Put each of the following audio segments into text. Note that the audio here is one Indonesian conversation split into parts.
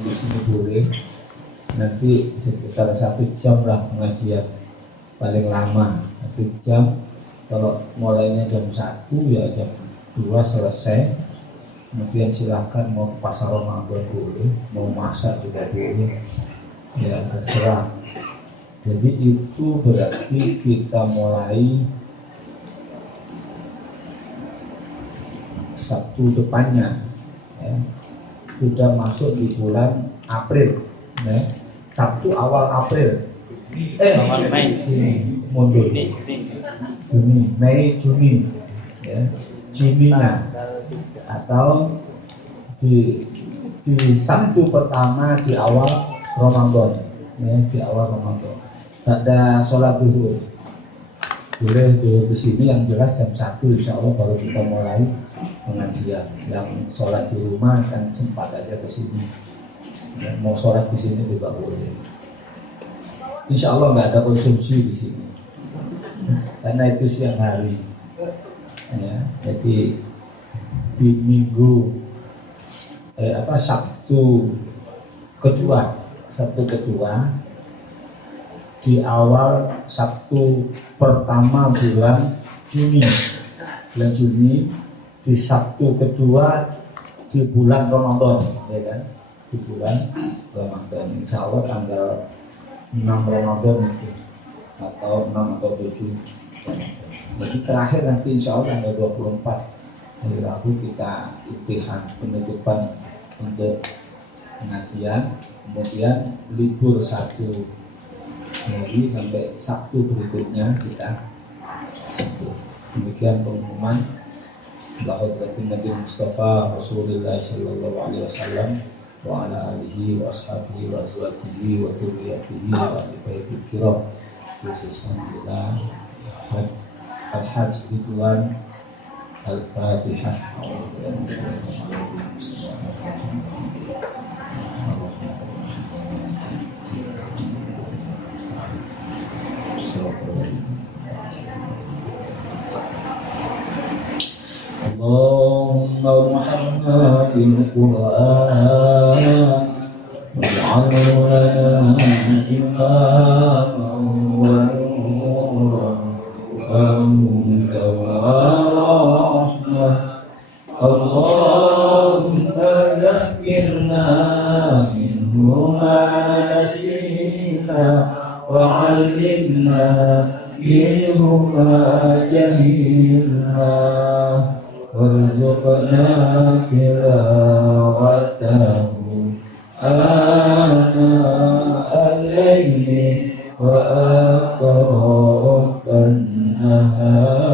di sini boleh. Nanti sekitar 1 jam lah pengajian paling lama 1 jam. Kalau mulainya jam 1 ya jam 2 selesai. Kemudian silahkan mau ke pasar Ramadan boleh, mau masak juga boleh, ya terserah. Jadi itu berarti kita mulai Sabtu depannya, ya. Sudah masuk di bulan April, ya. Sabtu awal April, awal Mei, mundur Juni, Mei, Juni, ya. Jimina atau di Sabtu pertama di awal Ramadan, ya, di awal Ramadan. Ada sholat duhur, boleh duhur di sini, yang jelas jam 1 insya Allah baru kita mulai pengajian. Yang sholat di rumah kan sempat aja ke sini, ya, mau sholat di sini juga boleh. Insya Allah nggak ada konsumsi di sini, karena itu siang hari. Ya, jadi di minggu Sabtu kedua di awal Sabtu pertama bulan Juni, di Sabtu kedua di bulan Ramadan, ya kan, di bulan Ramadan. Insya Allah tanggal 6 Ramadan itu, atau 6 atau 7. Jadi terakhir nanti insya Allah tanggal 24 hari Rabu kita imtihan penutupan untuk pengajian, kemudian libur 1 hari sampai Sabtu berikutnya kita sebut. Demikian pengumuman bahwa Nabi Mustafa Rasulullah Sallallahu Alaihi Wasallam wa ala alihi wa ashabihi wa azwajihi wa dzurriyyatihi wa ahli baitil kiram, khususnya Al-Hajj Ridwan Al-Fatihah. Allahumma Muhammad al-Quran waj'alhu lana imaman wa nuran وهدى ورحمة. اللهم ذكرنا منه ما نسينا وعلمنا منه ما جهلنا وارزقنا تلاوته آناء الليل وأطراف النهار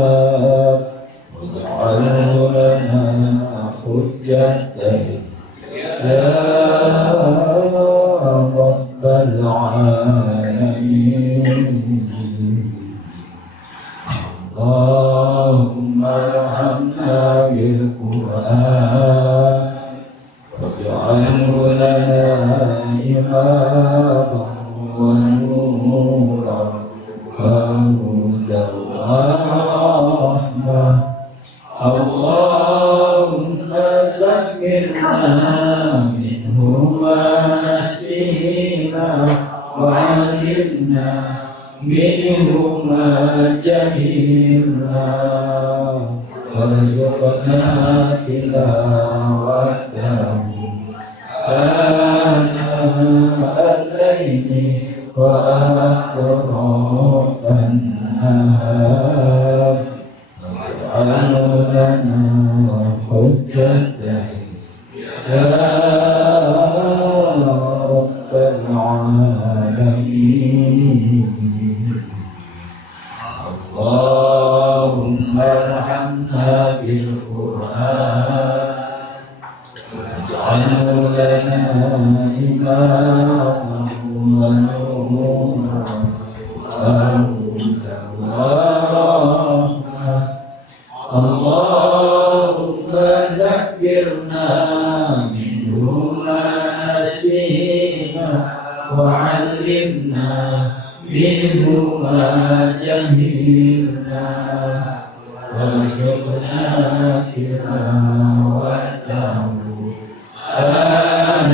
واجعله لنا حجة يا رب العالمين. اللهم ارحمنا بالقرآن واجعله لنا إماما ونورا وهدى ورحمة. اللهم ذكرنا منه ما نسينا وعلمنا منه ما جهلنا وارزقنا تلاوته آناء الليل وأطراف النهار واجعله لنا حجة يا رب العالمين. اللهم ارحمنا بالقرآن واجعله لنا إماما ونورا وهدى ورحمة. اللهم ذكرنا منه ما نسينا وعلمنا منه ما جهلنا وارزقنا تلاوته آناء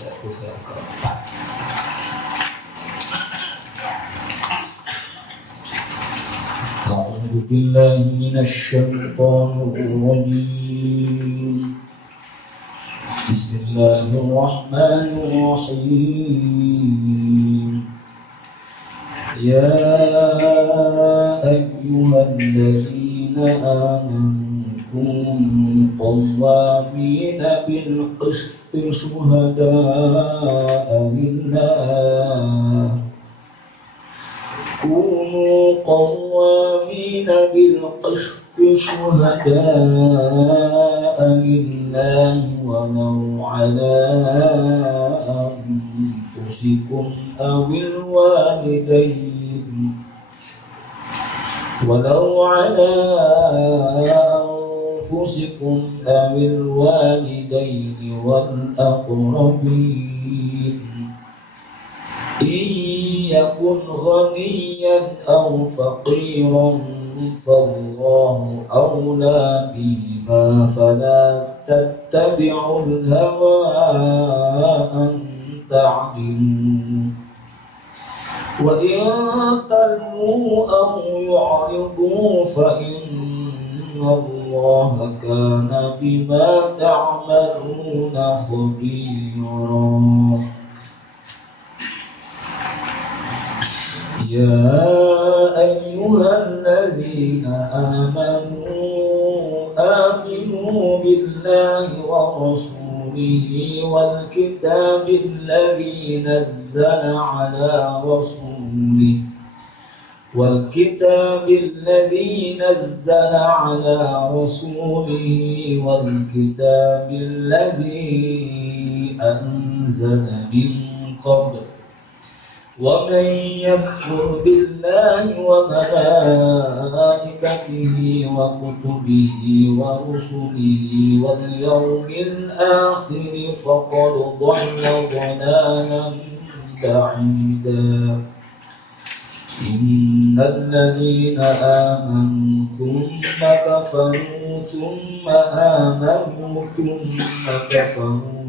Episode keempat. أعوذ بالله من الشيطان الرجيم. بسم الله الرحمن الرحيم. يا أيها الذين آمنوا كونوا قوامين بالقسط شهداء لله. كونوا قوامين بالقسط شهداء لله ولو على أنفسكم أو الوالدين والأقربين إن يكن غنيا أو فقيرا فالله أولى بهما فلا تتبعوا الهوى أن تعدلوا وإن تلووا أو يعرضوا فإن الله كان بما تعملون خبيرا. يا أيها الذين آمنوا بالله ورسوله والكتاب الذي نزل على رسوله والكتاب الذي أنزل من قبل ومن يكفر بالله وملائكته وكتبه ورسله واليوم الآخر فقد ضل ضلالا بعيدا. إن الذين آمنوا ثم كفروا ثم آمنوا ثم كفروا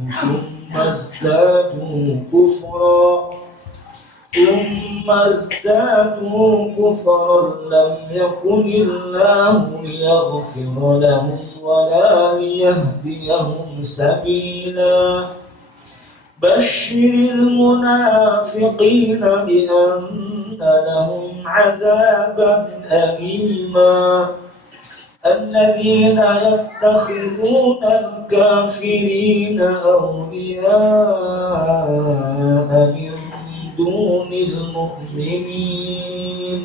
ثم ازدادوا كفرا لم يكن الله ليغفر لهم ولا ليهديهم سبيلا. بشر المنافقين بأن لهم عذابا أليما. الذين يتخذون الكافرين أولياء من دون المؤمنين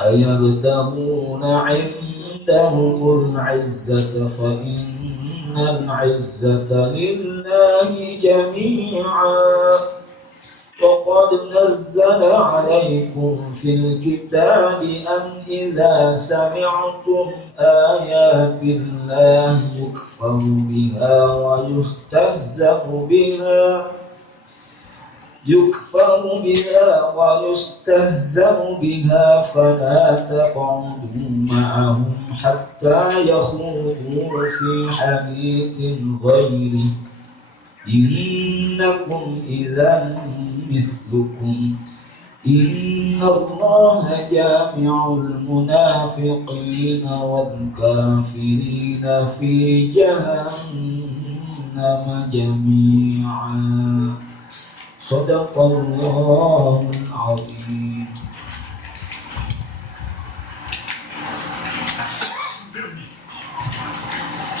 أيبتغون عندهم العزة فإن العزة لله جميعا. وقد نزل عليكم في الكتاب أن إذا سمعتم آيات الله يكفر بها ويستهزأ بها فلا تقعدوا معهم حتى يخوضوا في حديث غيره إنكم إذا مثلكم. إن الله جامع المنافقين والكافرين في جهنم جميعا. صدق الله العظيم.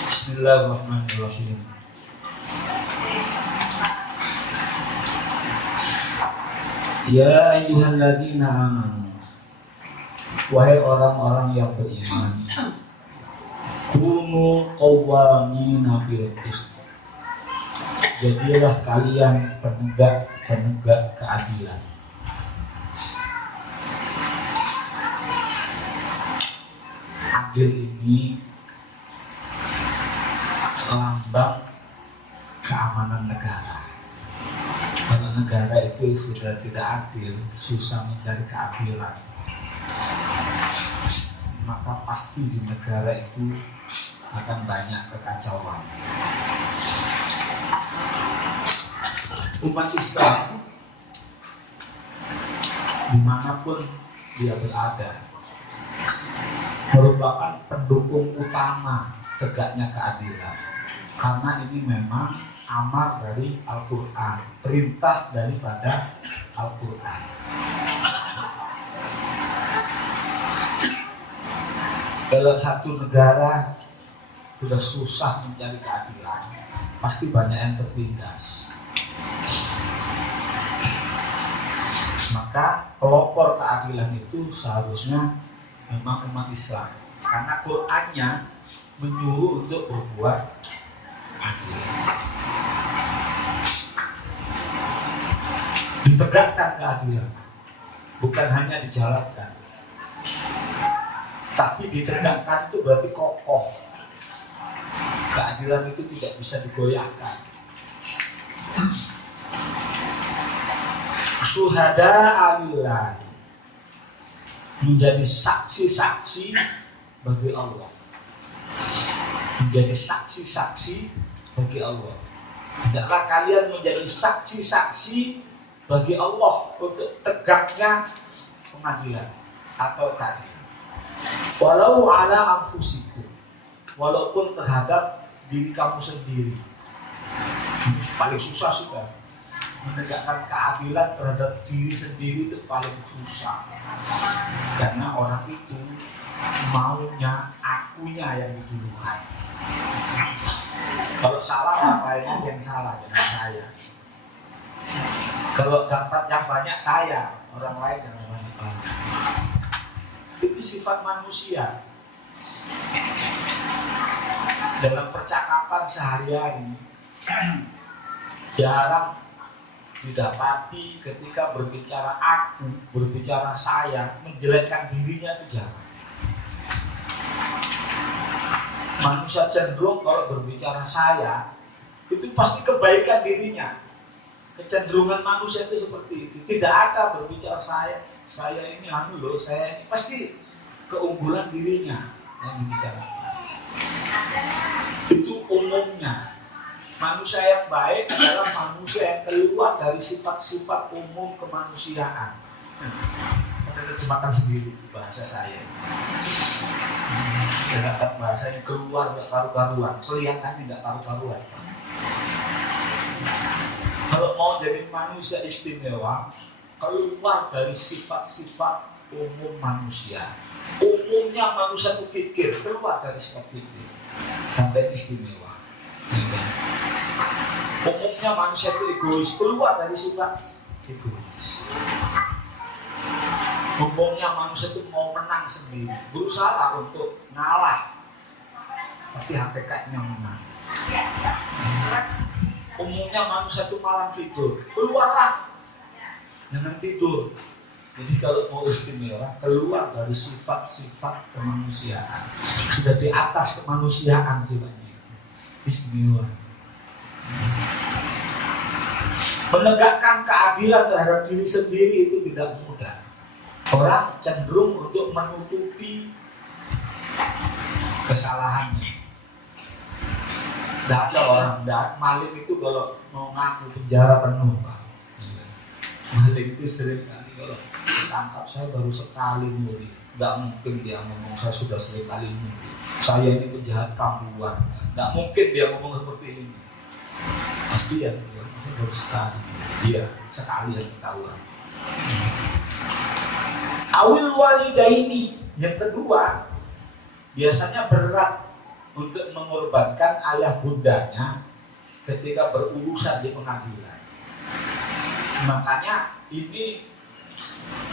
بسم الله الرحمن الرحيم. Ya ayyuhalladzina amanu, wahai orang-orang yang beriman, kunu qawwamina bil qist. Jadilah kalian penegak keadilan. Adil ini lambang keamanan negara. Kalau negara itu sudah tidak adil, susah mencari keadilan, maka pasti di negara itu akan banyak kekacauan. umat Islam dimanapun dia berada merupakan pendukung utama tegaknya keadilan, karena ini memang amar dari Al-Quran, perintah daripada Al-Quran. Kalau satu negara sudah susah mencari keadilan, pasti banyak yang tertindas. Maka pelopor keadilan itu seharusnya memang umat Islam, karena Qur'annya menyuruh untuk berbuat adil. Ditegakkan keadilan, bukan hanya dijalankan, tapi ditegakkan itu berarti kokoh. Keadilan itu tidak bisa digoyahkan. Syuhada alillah, menjadi saksi-saksi bagi Allah, menjadi saksi-saksi bagi Allah. Hendaklah kalian menjadi saksi-saksi bagi Allah untuk tegaknya pengadilan atau keadilan. Walau ala anfusikum, walaupun terhadap diri kamu sendiri. Paling susah sudah menegakkan keadilan terhadap diri sendiri, itu paling susah, karena orang itu maunya akunya yang didulukan. Kalau salah orang lain yang salah, jangan saya. Kalau dapat yang banyak saya, orang lain jangan banyak. Itu sifat manusia. Dalam percakapan sehari-hari jarang didapati ketika berbicara aku, berbicara saya, menjelekkan dirinya itu jarang. Manusia cenderung kalau berbicara saya, itu pasti kebaikan dirinya. Kecenderungan manusia itu seperti itu. Tidak ada berbicara saya ini anu loh, saya ini, pasti keunggulan dirinya yang dibicarakan. Itu umumnya. Manusia yang baik adalah manusia yang keluar dari sifat-sifat umum kemanusiaan. Kita terjemahkan sendiri bahasa saya. Dengan bahasa yang keluar tidak karu-karuan, kelihatannya tidak karu-karuan. Kalau mau jadi manusia istimewa, keluar dari sifat-sifat umum manusia. Umumnya manusia itu kikir, keluar dari sifat kikir sampai istimewa. Umumnya manusia itu egois, keluar dari sifat egois. Umumnya manusia itu mau menang sendiri, berusaha untuk ngalah, tapi hakikatnya menang. Umumnya manusia itu malam tidur, keluarlah, jangan tidur. Jadi kalau mau istimewa, keluar dari sifat-sifat kemanusiaan, sudah di atas kemanusiaan sifatnya. Istimewa. Menegakkan keadilan terhadap diri sendiri itu tidak mudah. Orang cenderung untuk menutupi kesalahannya. Tidak ada orang, maling itu kalau mau ngaku penjara penuh, Pak. Maling itu sering kali kalau ditangkap, saya baru sekali nyuri. Tidak mungkin dia ngomong saya sudah sering kali nyuri. Saya ini penjahat kambuan. Tidak mungkin dia ngomong seperti ini. Pasti ya, baru sekali. Dia sekali yang ketahuan. Awil walidaini, yang kedua, biasanya berat untuk mengorbankan ayah bundanya ketika berurusan di pengadilan. Makanya ini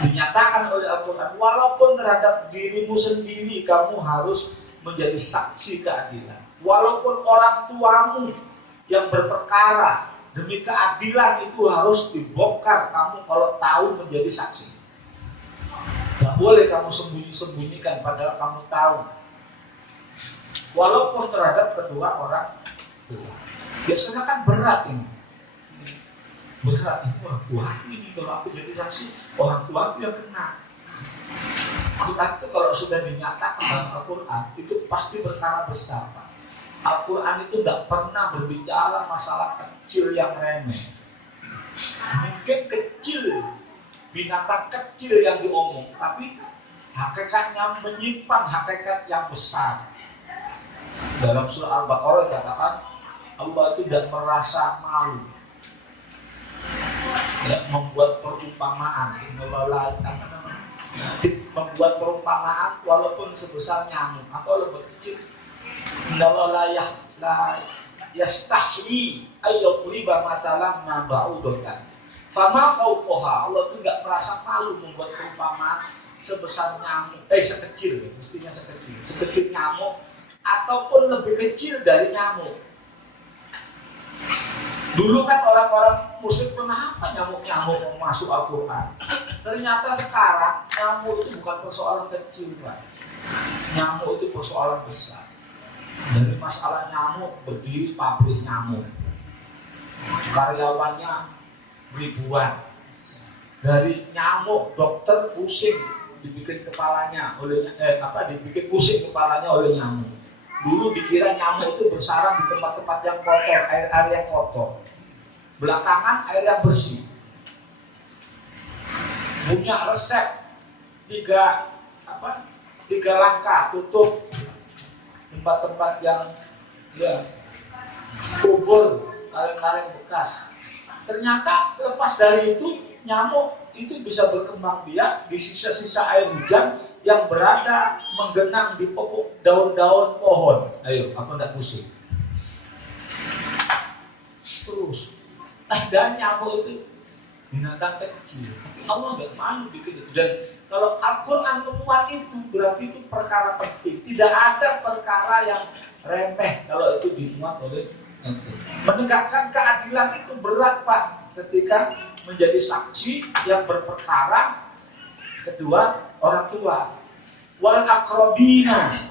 dinyatakan oleh Al-Quran, walaupun terhadap dirimu sendiri kamu harus menjadi saksi keadilan. Walaupun orang tuamu yang berperkara demi keadilan itu harus dibongkar, kamu kalau tahu menjadi saksi. Tidak boleh kamu sembunyi-sembunyikan padahal kamu tahu. Walaupun terhadap kedua orang tua. Biasanya kan berat ini. Berat ini orang tua ini, kalau aku jadi saksi, orang tua itu yang kena. Quran itu kalau sudah dinyatakan dalam Al-Quran itu pasti perkara besar, Pak. Al-Quran itu tidak pernah berbicara masalah kecil yang remeh. Mungkin kecil, binatang kecil yang diomong, tapi hakikatnya menyimpan hakikat yang besar. Dalam surah Al-Baqarah dikatakan Allah itu tidak merasa malu, ya, membuat perumpamaan, membuat perumpamaan walaupun sebesar nyamuk atau lebih kecil. La yastahyi ayyuliba matalam ma ba'udatan fama fauqaha. Allah itu tidak merasa malu membuat perumpamaan sebesar nyamuk, sekecil, mestinya sekecil nyamuk ataupun lebih kecil dari nyamuk. Dulu kan orang-orang musyrik pernah apa nyamuk-nyamuk masuk Al-Quran. Ternyata sekarang nyamuk itu bukan persoalan kecil, Pak. Nyamuk itu persoalan besar. Dari masalah nyamuk berdiri pabrik nyamuk, karyawannya ribuan. Dari nyamuk dokter pusing dibikin kepalanya oleh dibikin pusing kepalanya oleh nyamuk. Dulu dikira nyamuk itu bersarang di tempat-tempat yang kotor, air yang kotor. Belakangan air yang bersih. Punya resep tiga langkah tutup tempat-tempat yang kubur, kaleng-kaleng bekas. Ternyata lepas dari itu nyamuk itu bisa berkembang biak di sisa-sisa air hujan yang berada menggenang di pokok daun-daun pohon. Ayo, apa enggak pusing? Terus, dan nyamuk itu binatang kecil. Tapi Allah enggak malu bikin itu. Dan kalau Al-Quran memuat itu berarti itu perkara penting. Tidak ada perkara yang remeh kalau itu dimuat oleh Al-Quran. Menegakkan keadilan itu berat, Pak, ketika menjadi saksi yang berperkara. Kedua, orang tua, wal aqrabina,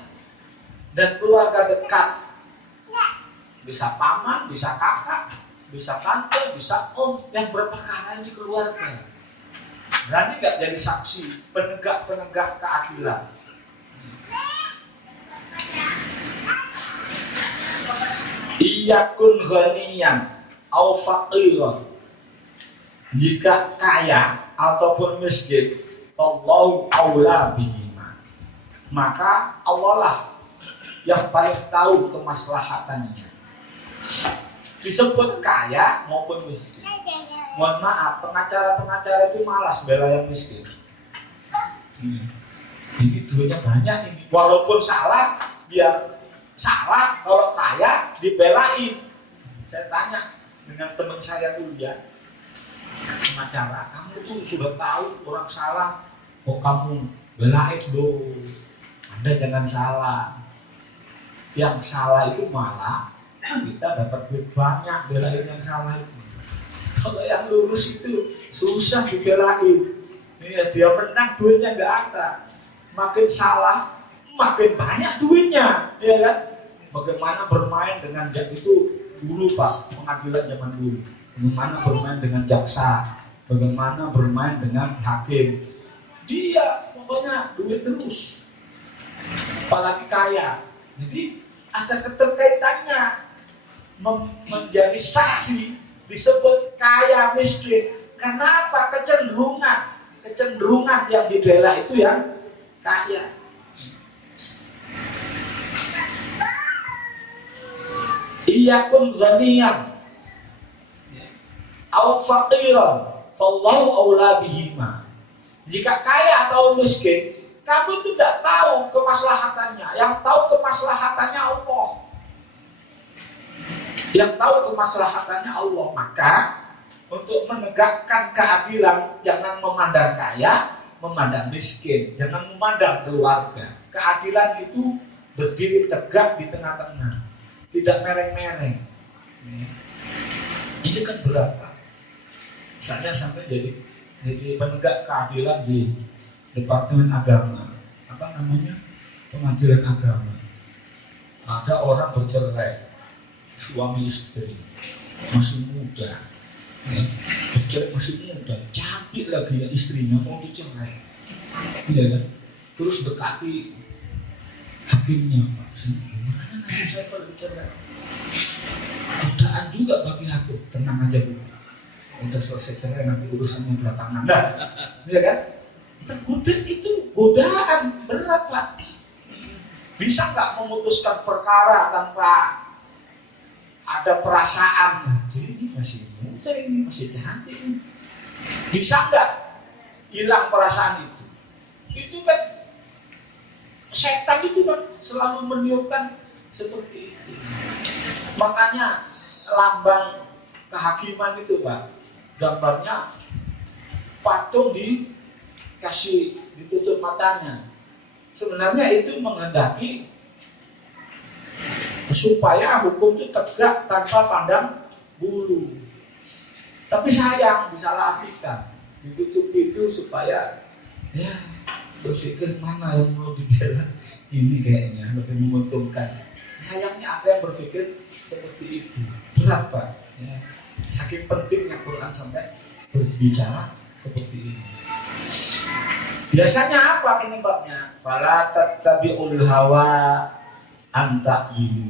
dan keluarga dekat. Bisa paman, bisa kakak, bisa tante, bisa om. Yang berperkara ini keluarga. Berani nggak jadi saksi penegak keadilan? Iyakun ghaniyan au faqiran. Jika kaya ataupun miskin, Allahu aula bihima, maka Allah lah yang paling tahu kemaslahatannya. Disebut kaya maupun miskin. Mohon maaf, pengacara itu malas bela yang miskin. Ini duitnya banyak ini. Walaupun salah, biar salah. Kalau kaya dibelain. Saya tanya dengan teman saya kuliah, pengacara, kamu tuh sudah tahu orang salah, kok kamu belain dong? Anda jangan salah. Yang salah itu malah kita dapat duit banyak belain yang salah itu. Kalau yang lurus itu susah dibelain. Ini dia menang duitnya nggak ada. Makin salah, makin banyak duitnya, ya kan? Bagaimana bermain dengan itu dulu, Pak, pengadilan zaman dulu. Bagaimana bermain dengan jaksa, bagaimana bermain dengan hakim. Dia pokoknya duit terus. Apalagi kaya. Jadi ada keterkaitannya menjadi saksi disebut kaya miskin. Kenapa? Kecenderungan yang dibela itu yang kaya. Iyakun ghaniyan au faqiran fallahu aula bihima. Jika kaya atau miskin, kamu itu tidak tahu kemaslahatannya. Yang tahu kemaslahatannya Allah. Yang tahu kemaslahatannya Allah. Maka untuk menegakkan keadilan, jangan memandang kaya, memandang miskin, jangan memandang keluarga. Keadilan itu berdiri tegak di tengah-tengah, tidak mereng-mereng. Ini kan berat, Pak. Saya sampai jadi penegak keadilan di Departemen Agama, Pengadilan Agama. Ada orang bercerai, suami istri, masih muda, bercerai masih muda, cantik lagi ya istrinya, mau dicerai, ya kan? Terus dekati hakimnya, Pak, gimana nasib saya kalau dicerai? Godaan juga bagi aku, tenang aja Bu. udah selesai cerai nanti urusannya belakangan. Nah, ya kan? Tergoda itu godaan berat Pak. Bisa nggak memutuskan perkara tanpa ada perasaan? Jadi ini masih muda, ini masih cantik. Bisa nggak hilang perasaan itu? Itu kan setan itu kan selalu meniupkan seperti itu. Makanya lambang kehakiman itu Pak, gambarnya patung dikasih ditutup matanya. Sebenarnya itu menghendaki supaya hukum itu tegak tanpa pandang bulu. Tapi sayang disalahartikan, ditutup itu supaya ya berpikir mana yang mau dibela, ini kayaknya lebih menguntungkan. Sayangnya ada yang berpikir seperti itu. Berat Pak. Ya. Saking pentingnya Quran sampai berbicara seperti ini. Biasanya apa penyebabnya? Fala tattabi'ul hawa anta ini.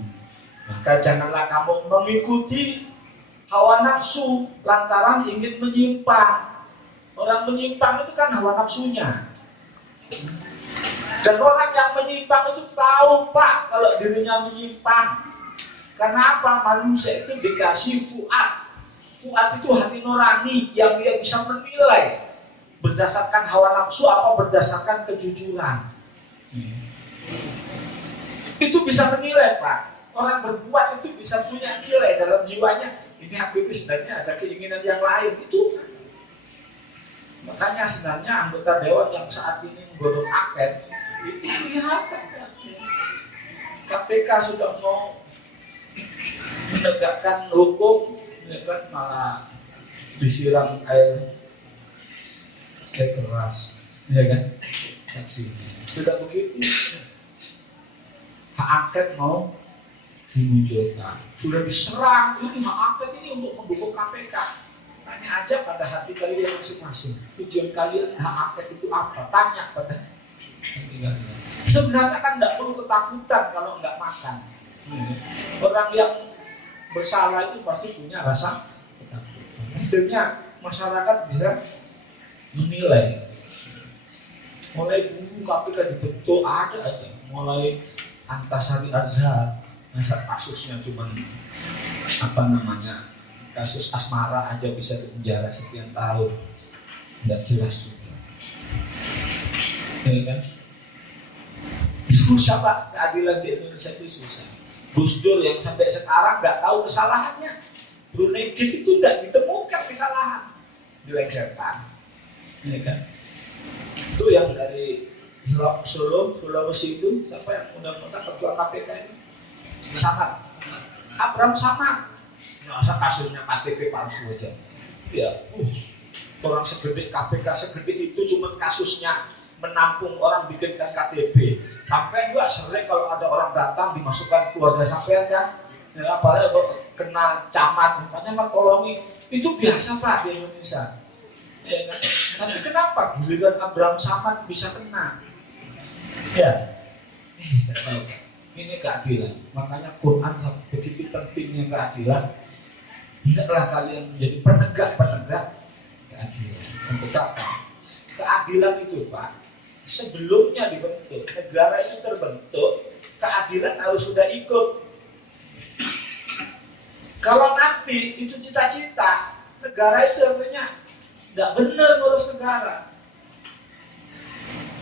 Maka janganlah kamu mengikuti hawa nafsu lantaran ingin menyimpang. Orang menyimpang itu kan hawa nafsunya. Dan orang yang menyimpang itu tahu Pak kalau dirinya menyimpang. Karena apa? Manusia itu dikasih fuad. Fuad itu hati nurani yang dia bisa menilai berdasarkan hawa nafsu apa berdasarkan kejujuran. Itu bisa menilai Pak. Orang berbuat itu bisa punya nilai dalam jiwanya. Ini aku ini sebenarnya ada keinginan yang lain itu. Makanya sebenarnya anggota dewan yang saat ini menggodok angket itu kelihatan KPK sudah mau menegakkan hukum, ya kan malah disiram air keras, ya kan saksi. Sudah begitu hak angket mau dimunculkan, sudah diserang ini hak angket ini untuk mendukung KPK. Tanya aja pada hati kalian masing-masing, tujuan kalian hak angket itu apa? Tanya pada. Sebenarnya kan tidak perlu ketakutan kalau nggak makan. Orang yang bersalah itu pasti punya rasa ketakutan. Akhirnya masyarakat bisa menilai. Mulai dulu KPK dibentuk ada aja, mulai Antasari Azhar, masa kasusnya cuma kasus asmara aja bisa dipenjara sekian tahun, tidak jelas juga. Ya kan? Susah Pak, keadilan di Indonesia itu susah. Gus Dur yang sampai sekarang nggak tahu kesalahannya. Brunei itu tidak ditemukan kesalahan, dilengsarkan. Ya kan? Itu yang dari Sulawesi itu siapa yang undang-undang ketua KPK ini? Samad. Abraham Samad. Masa kasusnya KTP palsu aja. Ya, orang segede KPK segede itu cuma kasusnya menampung orang bikinkan KTP. Sampai juga sering kalau ada orang datang dimasukkan keluarga sampean kan, ya, apalagi kena camat, makanya Pak tolongi. Itu biasa Pak di Indonesia. Ya, kan? Tapi kenapa giliran Abraham Samad bisa kena? Ya, ini keadilan. Makanya Quran begitu pentingnya keadilan. Hendaklah kalian menjadi penegak keadilan. Untuk apa? Keadilan itu Pak, sebelumnya dibentuk, negara itu terbentuk, keadilan harus sudah ikut. Kalau nanti itu cita-cita, negara itu artinya tidak benar ngurus negara.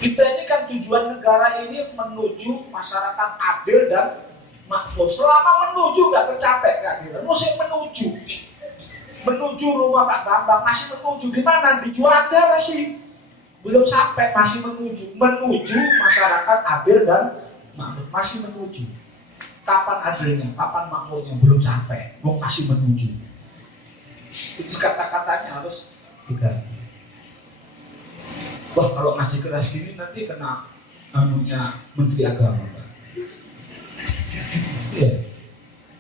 Kita ini kan tujuan negara ini menuju masyarakat adil dan makmur. Selama menuju nggak tercapai keadilan, mesti menuju rumah Pak Bambang masih menuju di mana? Di Juanda masih belum sampai, masih menuju masyarakat adil dan makmur, masih menuju. Kapan adilnya, kapan makmurnya belum sampai, masih menuju. Itu kata-katanya harus diganti. Wah kalau ngaji keras gini nanti kena Menteri Agama Pak. Iya,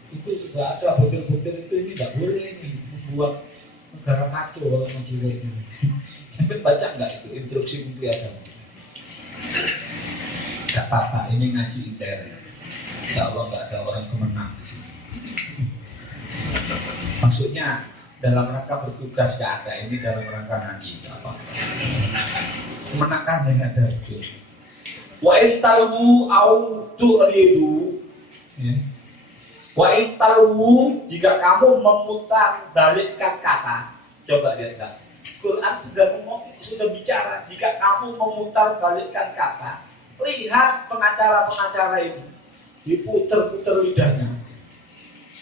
itu sudah ada butir-butir itu, ini tidak boleh ini membuat negara kacau kalau ngaji ini. Sampai baca nggak itu instruksi Menteri Agama? Gak apa-apa, ini ngaji intern. Insya Allah nggak ada orang kemenang di sini. Maksudnya dalam rangka bertugas gak ada, ini dalam rangka ngaji apa? Menekan dengan ada betul. Wa intalwu au tu'ridu, ya. Wa intalwu, jika kamu memutar balikkan kata, coba lihat kan. Quran sudah bicara, jika kamu memutar balikkan kata, lihat pengacara-pengacara ini diputer-puter lidahnya.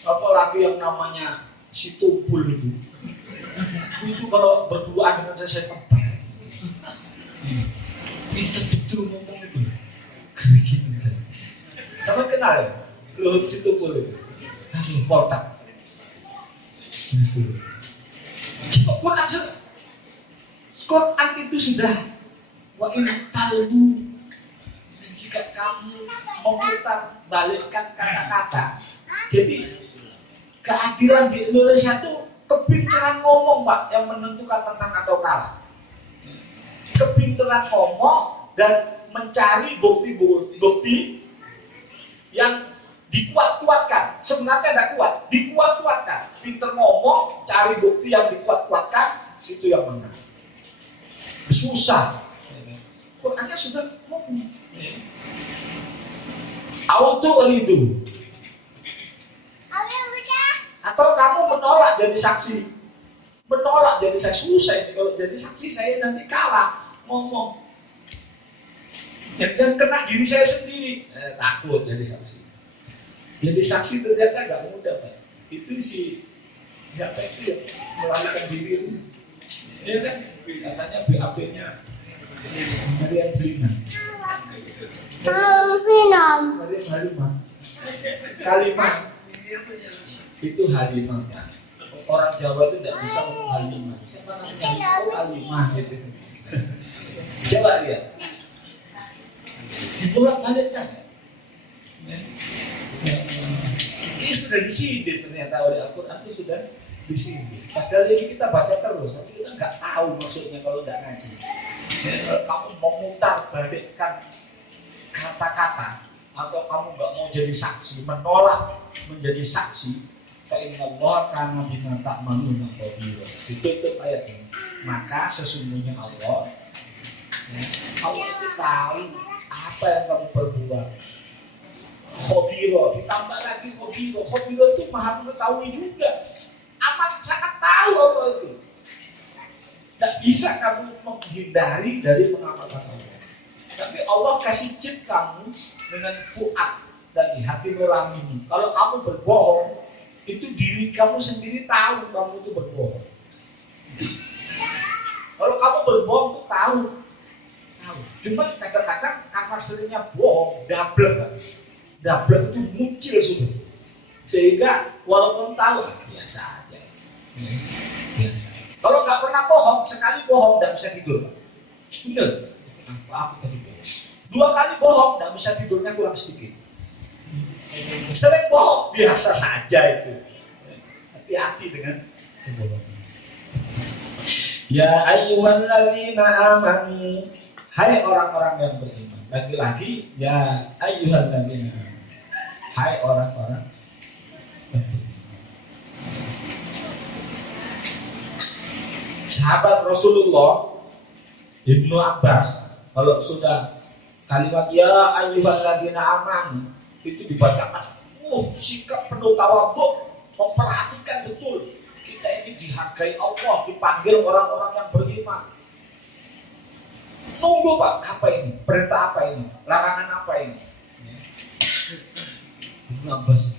Apalagi yang namanya si tumpul itu kalau berduaan dengan saya tempat itu betul ngomong itu gitu saja. Sama kenal ya Luhut si tumpul itu kotak Quran itu sudah wa in talbu, jika kamu memutar balikkan kata-kata. Jadi keadilan di Indonesia itu kepintaran ngomong Pak yang menentukan menang atau kalah. Kepintaran ngomong dan mencari bukti-bukti yang dikuat-kuatkan. Sebenarnya tidak kuat, dikuat-kuatkan. Pinter ngomong, cari bukti yang dikuat-kuatkan, itu yang menang. Susah. Qurannya sudah ngomong. Auto itu. Atau kamu menolak jadi saksi, menolak jadi saksi, susah itu kalau jadi saksi saya nanti kalah ngomong. Jangan kena diri saya sendiri, takut jadi saksi. Jadi saksi ternyata nggak mudah Pak. Itu si siapa itu yang melarikan diri itu, ya kan? Katanya BAP-nya Marian Blina. Marian Halimah. Kalimah. Itu Halimah. Orang Jawa itu tidak bisa ngomong Halimah. Siapa namanya? Oh Halimah gitu. Coba lihat. Dibolak-balikkan. Ini sudah disindir ternyata oleh Al-Quran itu sudah disindir. Padahal ini kita baca terus, tapi kita nggak tahu maksudnya kalau nggak ngaji. Kalau kamu memutar balikkan kata-kata, atau kamu nggak mau jadi saksi, menolak menjadi saksi, Innallaha kana bima ta'maluna khabira. Ditutup ayat ini. Maka sesungguhnya Allah itu tahu apa yang kamu perbuat. Khabira, ditambah lagi khabira. Khabira itu maha mengetahui juga. Amat sangat tahu Allah itu. Tidak bisa kamu menghindari dari mengamalkan Allah. Tapi Allah kasih chip kamu dengan fuad dan di hati nurani. Kalau kamu berbohong, itu diri kamu sendiri tahu kamu itu berbohong. Kalau kamu berbohong itu tahu. Cuma kadang-kadang karena seringnya bohong, double itu muncul sudah. Sehingga walaupun tahu biasa aja. Biasa. Kalau nggak pernah bohong, sekali bohong nggak bisa tidur. Benar. Aku tadi bohong. 2 kali bohong nggak bisa tidurnya kurang sedikit. Sering bohong biasa saja itu. Hati-hati dengan kebohongan. Ya ayyuhalladzina amanu, hai orang-orang yang beriman. Lagi-lagi ya ayyuhalladzina, hai orang-orang yang beriman. Sahabat Rasulullah Ibnu Abbas kalau sudah kalimat ya ayyuhalladzina amanu itu dibacakan, sikap penuh tawadhu, memperhatikan betul kita ini dihargai Allah, dipanggil orang-orang yang beriman. Tunggu Pak, apa ini? Perintah apa ini? Larangan apa ini? Nambas.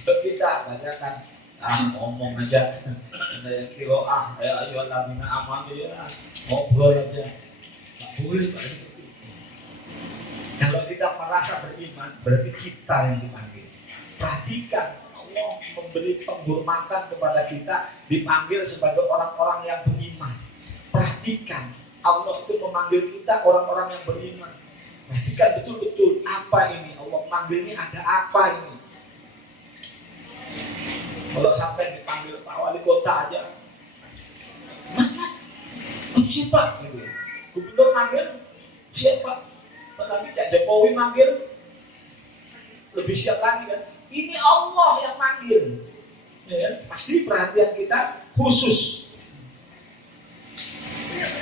Kita bacakan, ngomong aja, ada yang kiroah, kayak ayyuhalladzina amanu ya, ngobrol aja. Tak boleh Pak. Kalau kita merasa beriman, berarti kita yang dipanggil. Perhatikan, Allah memberi penghormatan kepada kita, dipanggil sebagai orang-orang yang beriman. Perhatikan, Allah itu memanggil kita orang-orang yang beriman. Perhatikan betul-betul, apa ini? Allah memanggil ini ada apa ini? Kalau sampai dipanggil Pak Wali Kota aja, mana? Siapa? Gubernur manggil, siapa? Tetapi Cak Jokowi manggil lebih siap lagi kan? Ini Allah yang manggil. ya, pasti perhatian kita khusus.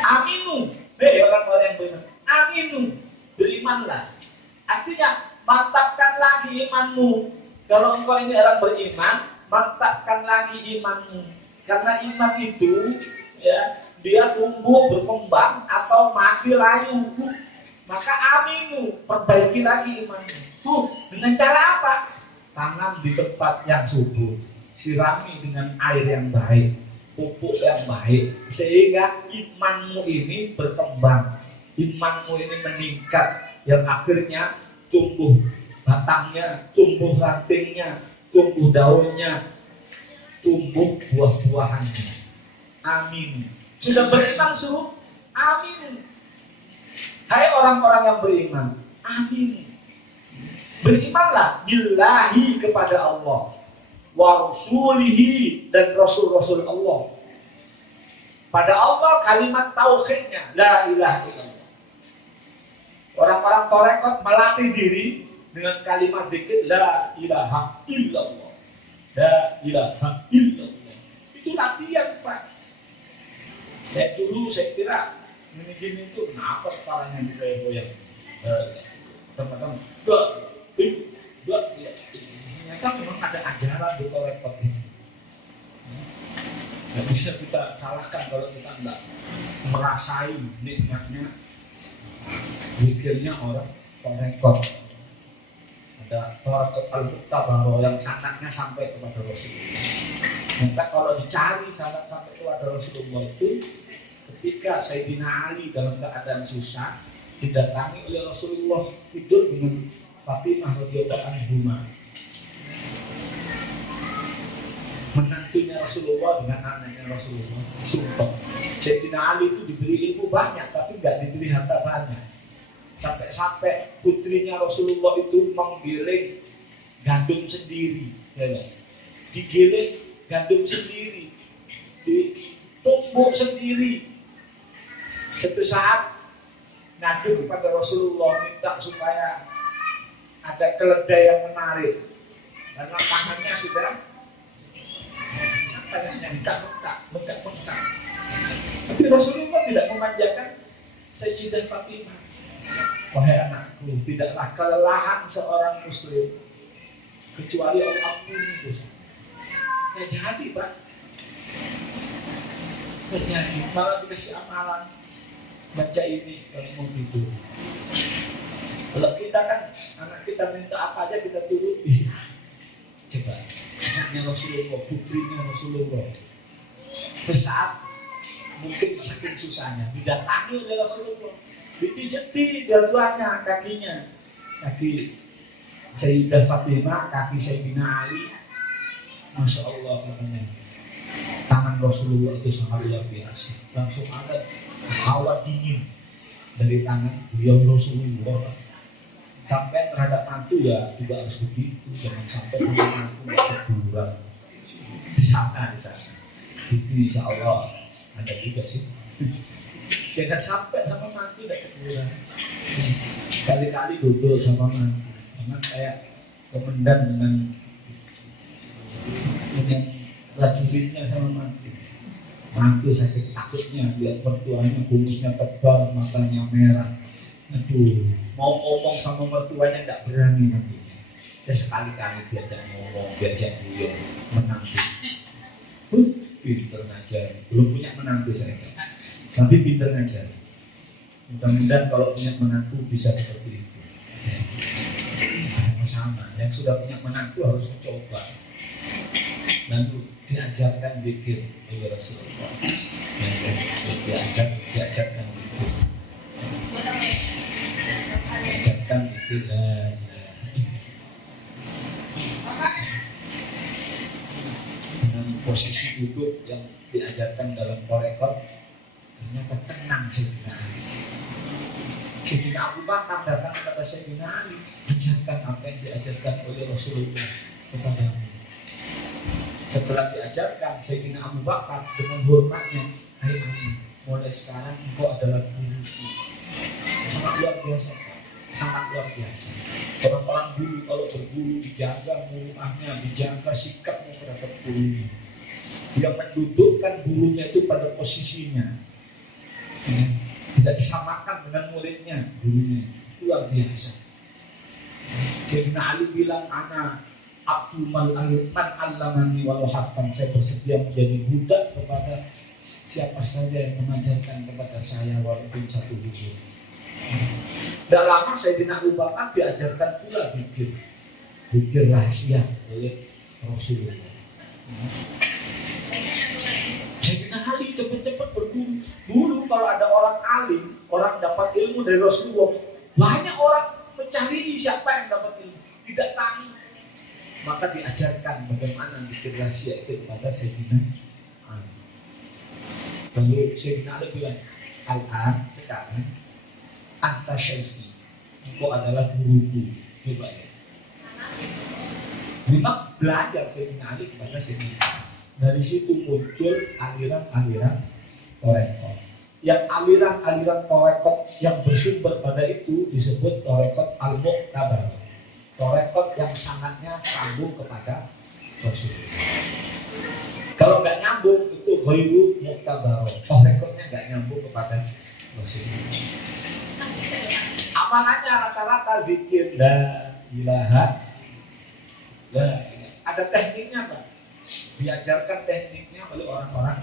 Aminu, orang-orang yang beriman, aminu, berimanlah. Artinya mantapkan lagi imanmu. Kalau engkau ini orang beriman, mantapkan lagi imanmu. Karena iman itu, ya, dia tumbuh berkembang atau mati layu. Maka aminu, perbaiki lagi imanmu. Dengan cara apa? Tanam di tempat yang subur, sirami dengan air yang baik, pupuk yang baik, sehingga imanmu ini berkembang, imanmu ini meningkat, yang akhirnya tumbuh batangnya, tumbuh rantingnya, tumbuh daunnya, tumbuh buah-buahannya. Amin. Sudah beriman suruh amin. Hai orang-orang yang beriman, amin. Berimanlah billahi kepada Allah, wa rasulihi, dan rasul-rasul Allah. Pada Allah kalimat tauhidnya la ilaha illallah. Orang-orang torekot melatih diri dengan kalimat zikir la ilaha illallah. La ilaha illallah. Itu latihan, Pak. Saya kira gini itu kenapa kepalanya digoyang-goyang. Teman-teman, ternyata memang ada ajaran di torekot ini. Tidak bisa kita salahkan kalau kita tidak merasai nikmatnya zikirnya orang torekot. Ada torekot al-muktabaro yang sanadnya sampai kepada Rasulullah. Ternyata kalau dicari sanad sampai kepada Rasulullah itu, ketika Sayyidina Ali dalam keadaan susah didatangi oleh Rasulullah, tidur dengan Fatimah radhiyallahu anha, menantunya Rasulullah dengan anaknya Rasulullah. Sumpah, Sayyidina Ali itu diberi ilmu banyak tapi nggak diberi harta banyak. Sampai putrinya Rasulullah itu menggiling gandum sendiri, ya, digiling gandum sendiri, ditumbuk sendiri. Suatu saat ngadu kepada Rasulullah, minta supaya ada keledai yang menarik, karena tangannya sudah bengkak. Tapi Rasulullah tidak memanjakan Sayyidah Fatimah. Wahai anakku, tidaklah kelelahan seorang muslim kecuali Allah ampuni dosa. Ya jadi, Pak. Terjadi, malah dikasih amalan baca ini kalau mau tidur. Kalau kita kan, anak kita minta apa aja kita turuti. Coba, anaknya Rasulullah, putrinya Rasulullah, sesaat mungkin saking susahnya didatangi oleh Rasulullah, dipijeti dua-duanya kakinya, kaki Sayyidah Fatimah, kaki Sayyidina Ali. Masya Allah, katanya tangan Rasulullah itu sangat luar biasa. Langsung ada hawa dingin dari tangan beliau Rasulullah. Sampai terhadap mantu ya juga harus begitu, jangan sampai mantu berkurang. Di sana. Itu insya Allah ada juga sih. Jangan sampai sama mantu tidak berkurang. Kali-kali duduk sama mantu, jangan kayak komandan dengan prajuritnya sama mantu. Mantu sakit takutnya lihat mertuanya kumisnya tebal, matanya merah. Aduh, mau ngomong sama mertuanya tidak berani mantunya. Ya sekali-kali diajak ngomong, diajak guyon, menantu. Pinter ngajar, belum punya menantu saya, tapi pinter ngajar. Mudah-mudahan kalau punya menantu bisa seperti itu. Sama, yang sudah punya menantu harus mencoba. Lalu diajarkan zikir oleh Rasulullah. Diajarkan zikir. Diajarkan zikir. Dengan posisi duduk yang diajarkan dalam torekot, ternyata tenang Sayyidina Ali. Sayyidina Abu Bakar datang kepada Sayyidina Ali, ajarkan apa yang diajarkan oleh Rasulullah kepadamu. Setelah diajarkan, Sayyidina Abu Bakar dengan hormatnya, hai Ali, mulai sekarang engkau adalah guruku. Sangat luar biasa. sangat luar biasa. Orang-orang dulu kalau berburu dijaga rumahnya, dijaga sikapnya terhadap burunya. Dia mendudukkan burunya itu pada posisinya, tidak disamakan dengan muridnya, burunya luar biasa. Sayyidina Ali bilang, ana abdul man allamani walau haqqan, saya bersedia menjadi budak kepada siapa saja yang mengajarkan kepada saya walaupun satu hizib. Tidak lama Sayyidina Abu Bakar diajarkan pula zikir rahasia oleh Rasulullah. Sayyidina Ali cepat-cepat berburu. Dulu kalau ada orang alim, orang dapat ilmu dari Rasulullah, banyak orang mencari siapa yang dapat ilmu, tidak tahu. Maka diajarkan bagaimana zikir rahasia itu kepada Sayyidina Ali. Lalu Sayyidina Ali bilang, al-an sekarang anta syaifi, engkau adalah guruku. Coba ya. Memang belajar Sayyidina Ali kepada Sayyidina Ali. Dari situ muncul aliran-aliran Torekot. Yang aliran-aliran Torekot yang bersumber pada itu disebut Torekot al-Muqtabar. Torekot yang sangatnya sambung kepada Rasulullah. Kalau nggak nyambung itu ghairu muqtabar. Torekotnya nggak nyambung kepada Rasulullah. Amalannya rata-rata zikir la ilaha. Ada tekniknya Pak. Diajarkan tekniknya oleh orang-orang.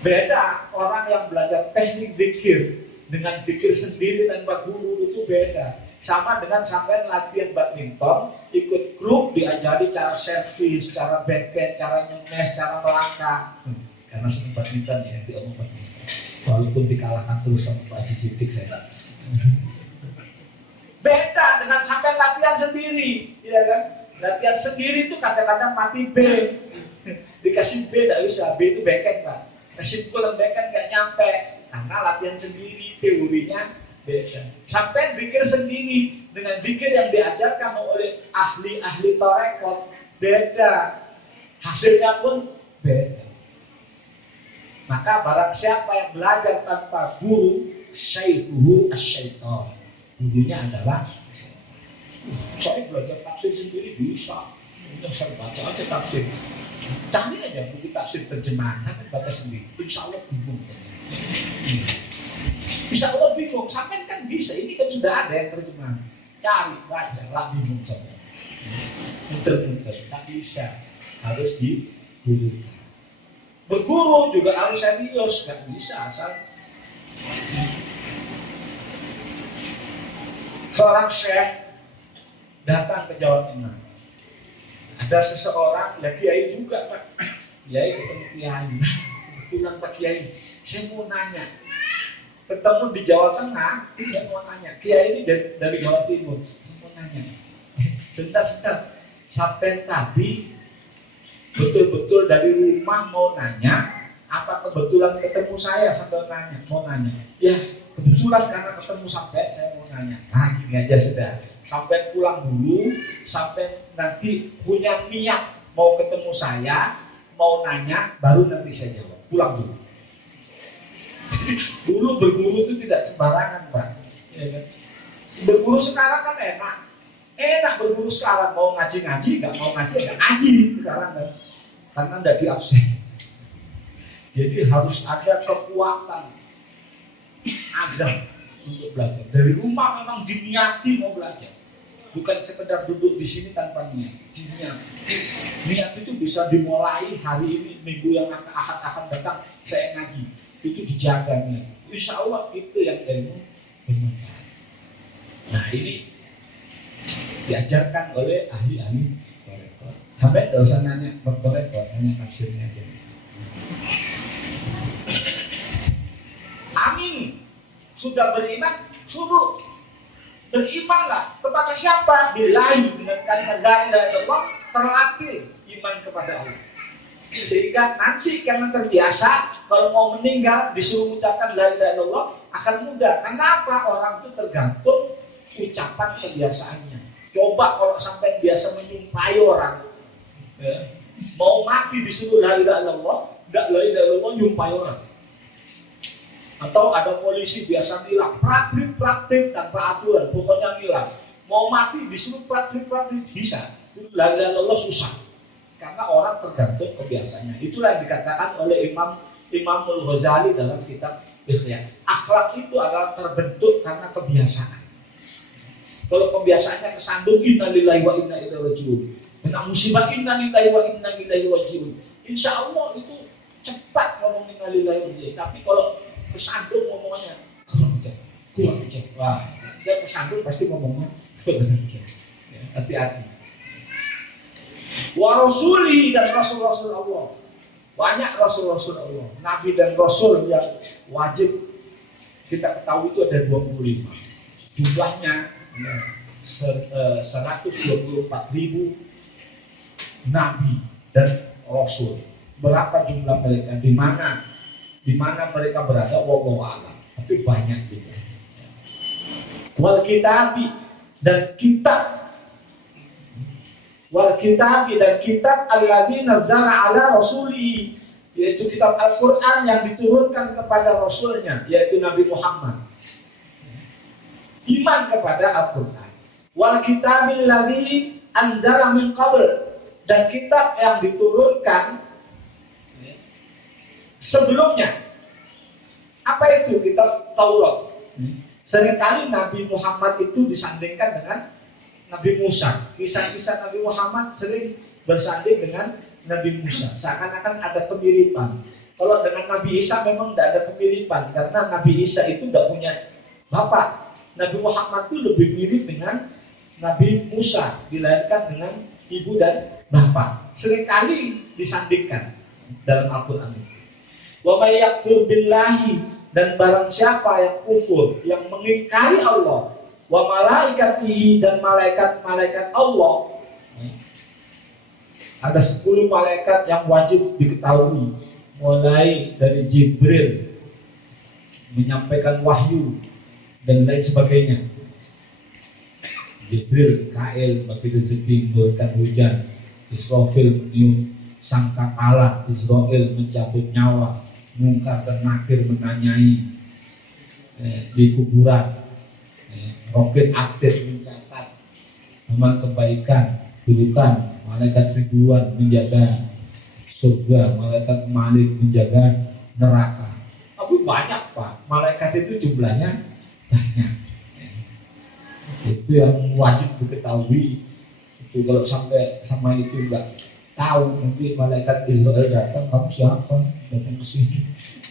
Beda orang yang belajar teknik zikir dengan zikir sendiri tanpa guru itu beda. Sama dengan sampai latihan badminton, ikut klub diajari cara servis, cara backhand, cara nyemes, cara melangkah. Karena senang badminton ya, diomong badminton. Walaupun dikalahkan terus sama Pak Haji Sidik saya. Beda dengan sampai latihan sendiri, ya kan? Latihan sendiri itu kadang-kadang mati B, dikasih B tidak bisa, B itu backhand Pak. Kesimpulan backhand nggak nyampe, karena latihan sendiri, teorinya beda. Sampai zikir sendiri dengan zikir yang diajarkan oleh ahli-ahli Torekot beda, hasilnya pun beda. Maka barang siapa yang belajar tanpa guru, syaihuhu asyaiton, gurunya adalah. Saya belajar tafsir sendiri bisa, saya baca aja tafsir. Cari aja buku tafsir terjemahan, sampai baca sendiri. Insya Allah bingung. Insya Allah bingung, sampai kan bisa. Ini kan sudah ada yang terjemahan. Cari, baca, lah bingung saja. Muter-muter, tak bisa. Harus digurukan. Berguru juga harus serius, nggak bisa asal. Seorang syekh datang ke Jawa Tengah. Ada seseorang, ya kiai juga Pak. Kiai ketemu kiai. Kebetulan Pak Kiai, saya mau nanya. Ketemu di Jawa Tengah, saya mau nanya. Kiai ini dari Jawa Timur. Saya mau nanya. Bentar. Sampai tadi betul-betul dari rumah mau nanya, apa kebetulan ketemu saya sampai mau nanya. Ya, kebetulan karena ketemu sampai saya mau nanya. Nah, gini aja sudah. Sampai pulang dulu, sampai nanti punya niat mau ketemu saya, mau nanya, baru nanti saya jawab. Pulang dulu. Dulu berguru itu tidak sembarangan Pak. Ya kan? Berguru sekarang kan enak berguru sekarang, mau ngaji-ngaji, nggak mau ngaji, nggak ngaji sekarang kan. Karena tidak diabsen. Jadi harus ada kekuatan azam untuk belajar. Dari rumah memang diniati mau belajar. Bukan sekedar duduk di sini tanpa niat. Niat itu bisa dimulai hari ini, minggu yang akan datang saya ngaji. Itu dijaga niat. Insya Allah itu yang ilmu bermanfaat. Nah ini diajarkan oleh ahli-ahli Torekot. Sampai tidak usah nanya Torekot, hanya tafsirnya aja. Amin. Sudah beriman, suruh berimanlah kepada siapa? Billahi, dengan kalimat la ilaha illallah, terlatih iman kepada Allah. Sehingga nanti karena terbiasa, kalau mau meninggal disuruh ucapkan la ilaha illallah akan mudah. Kenapa? Orang itu tergantung ucapan kebiasaannya. Coba kalau sampai biasa menyumpai orang, ya, mau mati disuruh la ilaha illallah, enggak la ilaha illallah nyumpai orang. Atau ada polisi biasa nilang, praktik tanpa aturan, pokoknya nilang. Mau mati disuruh praktik bisa, la ilaha illallah susah. Karena orang tergantung kebiasaannya. Itulah yang dikatakan oleh Imam Al-Ghazali dalam kitab Ihya. Akhlak itu adalah terbentuk karena kebiasaan. Kalau kebiasaannya kesandung innalillahi wa inna ilaihi rajiun, kena musibah innalillahi wa inna ilaihi rajiun, insya Allah itu cepat ngomong innalillahi wa inna. Tapi kalau kesandung ngomongnya kurang aja, wah, dia kesandung pasti ngomongnya kurang aja. Hati-hati. Wa rasuli dan rasul-rasul Allah. Banyak rasul-rasul Allah, nabi dan rasul yang wajib kita ketahui itu ada 25. Jumlahnya 124.000 nabi dan rasul. Berapa jumlah mereka? Di mana mereka berada? Wallahu a'lam. Tapi banyak juga. Wal kitabi dan kitab. Wal kitabi dan kitab alladzi nazzala ala rasuli, yaitu kitab Al-Qur'an yang diturunkan kepada rasulnya, yaitu Nabi Muhammad. Iman kepada Al-Qur'an. Wal kitabil ladzi anzala min qabl, dan kitab yang diturunkan sebelumnya. Apa itu kitab Taurat? Seringkali Nabi Muhammad itu disandingkan dengan Nabi Musa. Kisah-kisah Nabi Muhammad sering bersanding dengan Nabi Musa. Seakan-akan ada kemiripan. Kalau dengan Nabi Isa memang tidak ada kemiripan, karena Nabi Isa itu tidak punya bapak. Nabi Muhammad itu lebih mirip dengan Nabi Musa, dilahirkan dengan ibu dan bapak. Seringkali disandingkan dalam Al-Quran itu. Wa may yakfur billahi, dan barang siapa yang kufur, yang mengingkari Allah, wa malaikatihi, dan malaikat-malaikat Allah. Ada 10 malaikat yang wajib diketahui, mulai dari Jibril menyampaikan wahyu dan lain sebagainya. Jibril, Mikail bagi rezeki, memberikan hujan. Israfil meniup sangkakala, Israel mencabut nyawa. Mungkar dan Nakir menanyai di kuburan. Roket aktif mencatat amal kebaikan, burukan. Malaikat ribuan menjaga surga, malaikat Malik menjaga neraka. Tapi banyak Pak, malaikat itu jumlahnya banyak. Itu yang wajib diketahui. Itu kalau sampai sama itu enggak tahu, nanti malaikat Israel datang, kamu siapa? Datang ke sini.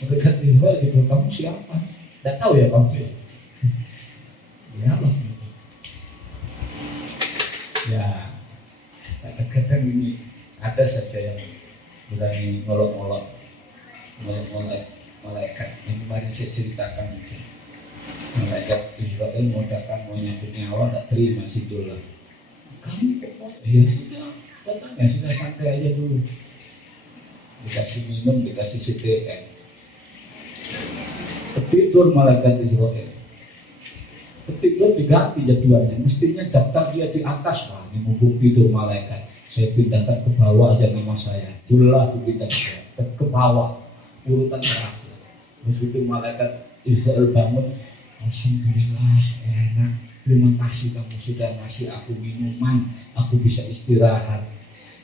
Malaikat Israel gitu, kamu siapa? Enggak tahu ya kamu siapa? Ya Allah. Ya, kadang-kadang ini ada saja yang berani ngolok-ngolok malaikat. Yang kemarin saya ceritakan itu, malaikat Israel mau datang, mau nyambut nyawa, tak terima si dolar. Kamu kok? Ya sudah, datang ya sudah, santai aja dulu. Dikasih minum, dikasih CTM. Ketidur malaikat Israel. Ketidur diganti jadwalnya. Mestinya daftar dia di atas, Pak. Ini mumpung tidur malaikat. Saya pindahkan ke bawah aja nama saya. Dululah dipindah ke bawah, urutan terakhir. Begitu malaikat Israel bangun, alhamdulillah enak. Terima kasih kamu sudah ngasih aku minuman, aku bisa istirahat.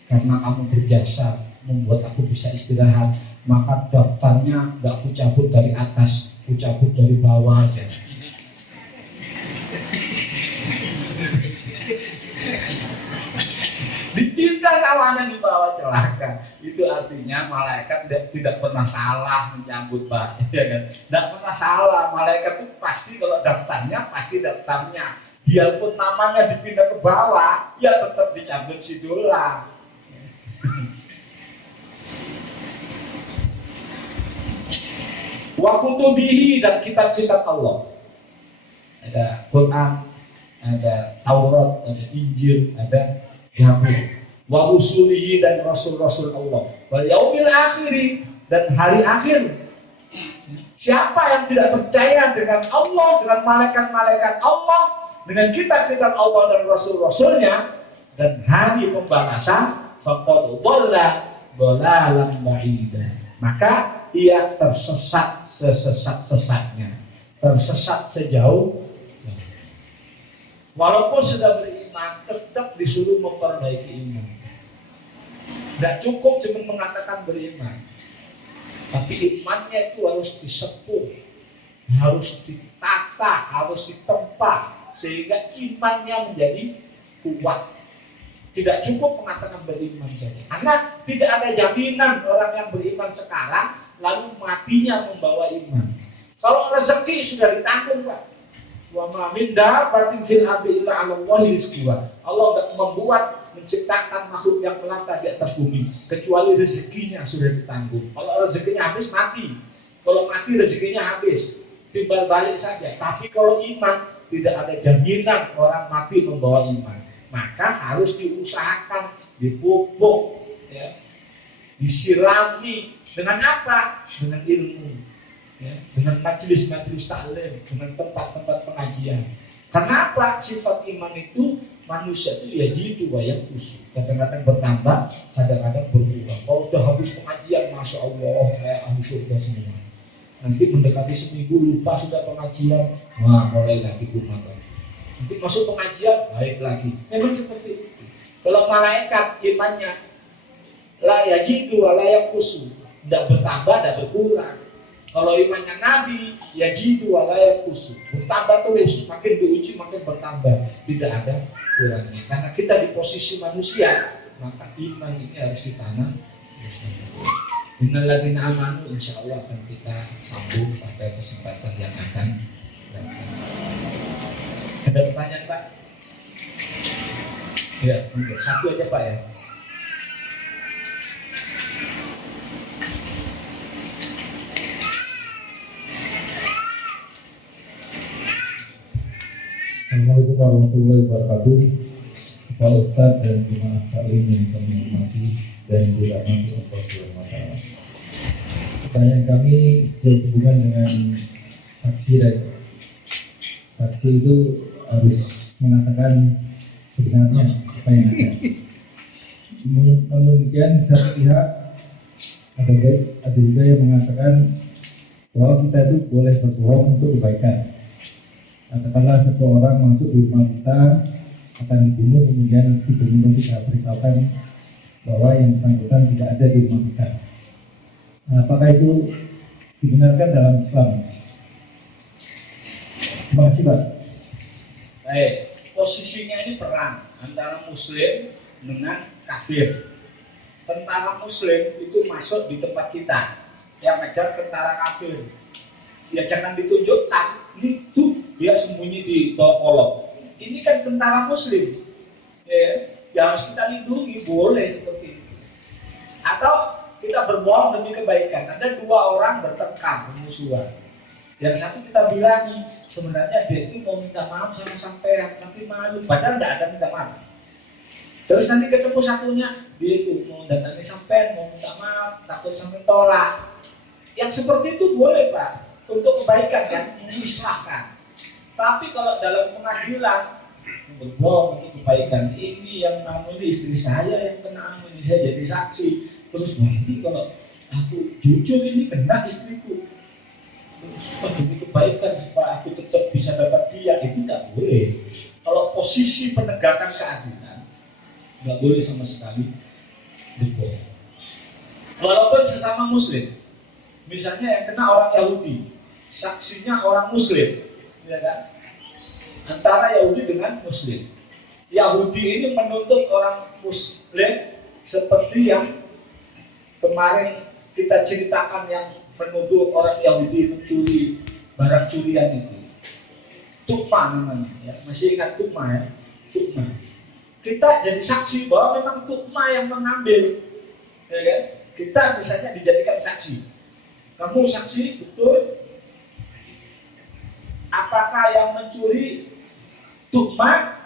Karena kamu berjasa membuat aku bisa istirahat, maka daftarnya gak aku cabut dari atas, aku cabut dari bawah aja. Dipindah kawannya di bawah celaka. Itu artinya malaikat tidak pernah salah menyambut Pak, ya kan? Tidak pernah salah. Malaikat itu pasti kalau daftarnya pasti daftarnya. Biarpun namanya dipindah ke bawah, ya tetap dicabut si dolar. Wa kutubihi, dan kitab-kitab Allah. Ada Quran, ada Taurat, ada Injil, ada Zabur. Wa rusulihi, dan rasul-rasul Allah. Wal yaumil akhir, dan hari akhir. Siapa yang tidak percaya dengan Allah, dengan malaikat-malaikat Allah, dengan kitab-kitab Allah dan rasul-rasulnya, dan hari pembalasan, faqad dhalla dhalalan ba'ida, maka ia tersesat sesat-sesatnya, tersesat sejauh. Walaupun sudah beriman, tetap disuruh memperbaiki iman. Tidak cukup cuma mengatakan beriman, tapi imannya itu harus disepuh, harus ditata, harus ditempa, sehingga imannya menjadi kuat. Tidak cukup mengatakan beriman saja, karena tidak ada jaminan orang yang beriman sekarang lalu matinya membawa iman. Kalau rezeki sudah ditanggung, Pak. Wa ma min dabbatin fil ardi illa 'ala Allahi rizqiha. Allah enggak membuat menciptakan makhluk yang melata di atas bumi kecuali rezekinya sudah ditanggung. Kalau rezekinya habis mati. Kalau mati rezekinya habis, timbal balik saja. Tapi kalau iman tidak ada jaminan orang mati membawa iman. Maka harus diusahakan, dipupuk, ya, disirami dengan apa? Dengan ilmu. Ya, dengan majelis-majelis taklim, dengan tempat-tempat pengajian. Kenapa sifat iman itu manusia itu ya jitu yang kusuk, kadang-kadang bertambah, kadang-kadang berkurang. Kalau udah habis pengajian, masya Allah, kayak ahli surga semua. Nanti mendekati seminggu lupa sudah pengajian, wah mulai lagi kumat. Nanti masuk pengajian, baik lagi. Memang seperti itu. Kalau malaikat imannya la ya jitu la ya kusuk, tidak bertambah, tidak berkurang. Kalau imannya Nabi, ya jitu walaya kusuk, bertambah terus, makin diuji makin bertambah, tidak ada kurangnya. Karena kita di posisi manusia, maka iman ini harus ditanam. Innalladzina amanu, insya Allah akan kita sambung pada kesempatan yang akan datang. Ada pertanyaan, Pak? Ya, satu aja, Pak, ya. Assalamualaikum warahmatullahi wabarakatuh. Pak Ustadz dan jemaah taklim yang kami hormati dan dirahmati Allah Subhanahu wa taala. Pertanyaan kami berhubungan dengan saksi dan saksi itu harus mengatakan sebenarnya apa yang ada. Namun demikian satu pihak ada juga yang mengatakan bahwa kita itu boleh berbohong untuk kebaikan. Katakanlah seseorang masuk di rumah kita akan dibunuh, kemudian si pembunuh kita beritahukan bahwa yang bersangkutan tidak ada di rumah kita. Nah, apakah itu dibenarkan dalam Islam? Terima kasih, Pak. Baik, posisinya ini perang antara Muslim dengan kafir. Tentara Muslim itu masuk di tempat kita, yang ngejar tentara kafir. Ya jangan ditunjukkan, ini tuh dia sembunyi di bawah kolong. Ini kan tentara Muslim, ya harus kita lindungi, boleh seperti itu. Atau kita berbohong demi kebaikan. Ada dua orang bertengkar, bermusuhan. Yang satu kita bilangi, sebenarnya dia itu mau minta maaf sama sampean, tapi malu, padahal tidak ada minta maaf. Terus nanti ketemu satunya, dia itu mau datangi sampean, mau minta maaf, takut sampai tolak. Yang seperti itu boleh, Pak, untuk kebaikan kan, mengislahkan. Tapi kalau dalam pengadilan berbohong untuk kebaikan, ini yang namanya istri saya yang kena, ini saya jadi saksi. Terus nanti kalau aku jujur ini kena istriku, terus demi kebaikan supaya aku tetap bisa dapat dia, itu tidak boleh. Kalau posisi penegakan keadilan, nggak boleh sama sekali berbohong. Walaupun sesama Muslim. Misalnya yang kena orang Yahudi, saksinya orang Muslim, ya kan? Antara Yahudi dengan Muslim. Yahudi ini menuntut orang Muslim seperti yang kemarin kita ceritakan yang menuduh orang Yahudi mencuri barang curian itu. Tukma namanya, ya. Masih ingat Tukma ya? Tukma. Kita jadi saksi bahwa memang Tukma yang mengambil, ya kan? Kita misalnya dijadikan saksi. Kamu saksi betul, apakah yang mencuri Tukma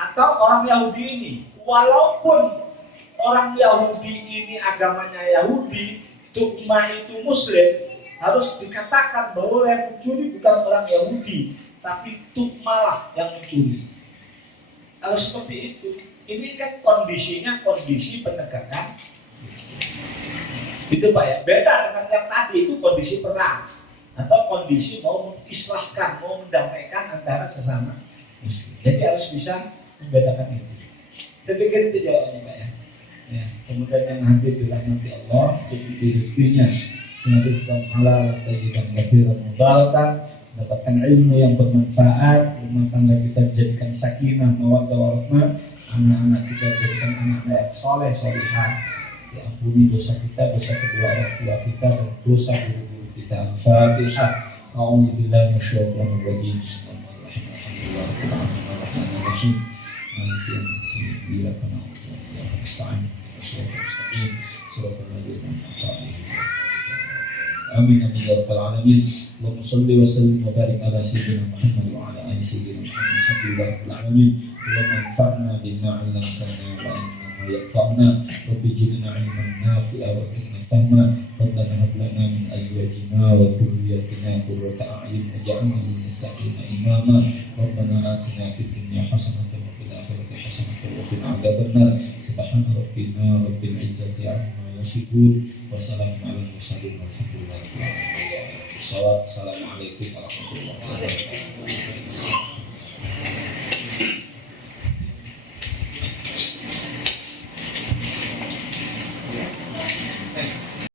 atau orang Yahudi ini? Walaupun orang Yahudi ini agamanya Yahudi, Tukma itu Muslim, harus dikatakan bahwa yang mencuri bukan orang Yahudi, tapi Tukma lah yang mencuri. Kalau seperti itu, ini kan kondisinya kondisi penegakan. Itu Pak ya, beda dengan yang tadi itu kondisi perang atau kondisi mau mengislahkan, mau mendamaikan antara sesama muslim. Jadi harus bisa membedakan itu. Saya pikir itu jawabannya Pak ya. Ya, kemudian yang hadir dirahmati Allah, ikuti rezekinya, menghadirkan halal, tajiban kafiran mubarakan, mendapatkan ilmu yang bermanfaat, rumah tangga kita jadikan sakinah, mawaddah warahmah, anak-anak kita jadikan anak-anak yang soleh, solihah, diampuni dosa kita, dosa kedua orang tua kita, dan dosa guru-guru kita. Al-Fatihah. A'udzubillahi minasyaitonir rajim. Bismillahirrahmanirrahim. Maliki yaumiddin. Iyyaka na'budu wa iyyaka nasta'in. Shiratal mustaqim. Shiratal ladzina an'amta 'alaihim. Amin amin ya rabbal alamin. Allahumma shalli wa sallim wa barik ala sayyidina Muhammad wa ala ali sayyidina Muhammad sallallahu alaihi alamin. Allahumma anfa'na bima 'allamtana wa 'allimna yanfa'una wa bijilna 'ilman nafi'a wa zidna fahma. Rabbana hab lana min azwajina wa dhurriyyatina qurrata a'yun waj'alna lil muttaqina imama. Rabbana atina fid dunya hasanatan wa fil akhirati hasanatan wa qina adzabannar. Subhana rabbina rabbil 'izzati 'amma yasifun wa salamun 'alal mursalin walhamdulillahi rabbil alamin. Assalamualaikum warahmatullahi wabarakatuh.